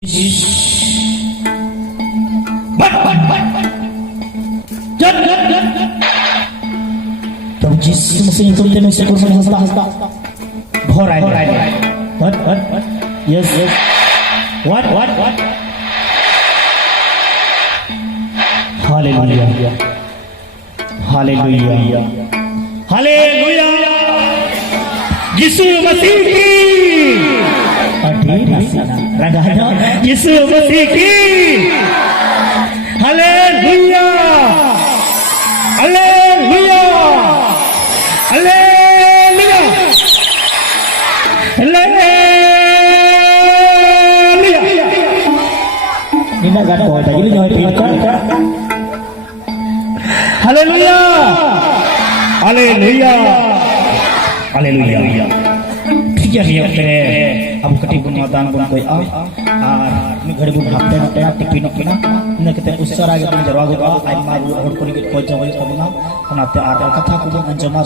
तो जिस मुझे तुमने मुझसे कुछ हंसता हंसता भर आए what yes what hallelujah hallelujah hallelujah यीशु मसीह की यीशु मसीह की hallelujah hallelujah hallelujah hallelujah ini gak boleh jadi nyoi pintar hallelujah hallelujah hallelujah ठीक है अब कटी गुणवत्ता बन कोई आ और घड़ी बुन हाथे हाथे टिपी नपिना न कते उसर आगे जरवा गो आई मार और कोनी कोई जवल कबना बनाते आर कथा को अंजमा